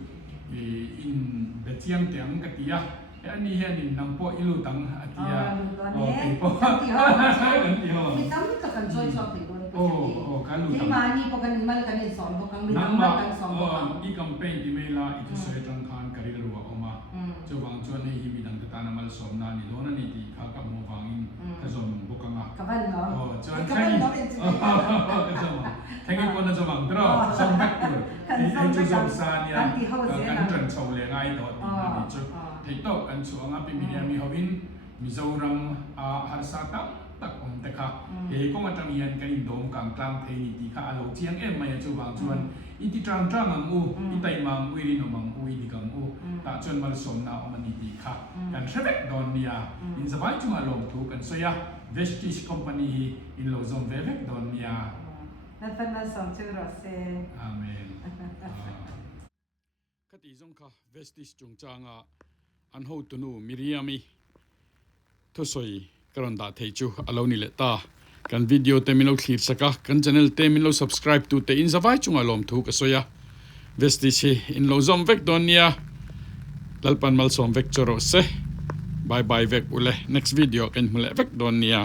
อินเบจียงเตียงกติยาอันนี้อันนี้นำพวกอิลูตังอัติยาเป็นพวกกันที่ห้องไม่ต้องมีกับกันช่วยชอบถึงตัวนี้ kan lu jadi mani pokan mal kan son pokan mi nang nang kan son pokan i campaign di mela itu soe tang khan kari lu wa oma cho wang chuan nei hi mi dang ta na mal som na ni lona ni ti kha ka mo wangin ka zon bokanga kaban no chuan kaban no thank you pon na zawang dro som back to ai chu som sa ni kan tran chau le ngai do ti na ni chu thei to kan chuanga pi mi mi howin mizoram a harsa ta tak om te kha he ko ma tang yan kan dom kang tlang thei ni ti kha alo chiang em mai chu wang chuan i ti trang trang ang u i tai mang u ri no mang u i di kang u ta chuan mal som na om ni ti kha kan threbek don nia in zawai chu alom thu kan soya vestige company in lo zom vevek don nia natan na som chu ro se amen kati zong kha vestige chung changa an ho tu nu miriami thu soi karon da thei chu alo ni le ta kan video te min lo thlir saka kan channel te min lo subscribe tu te in zawai chunga lom thu ka soya vestige in lo zom vek don nia lalpan mal som vek choro se bye bye vek ule next video kan mule vek don nia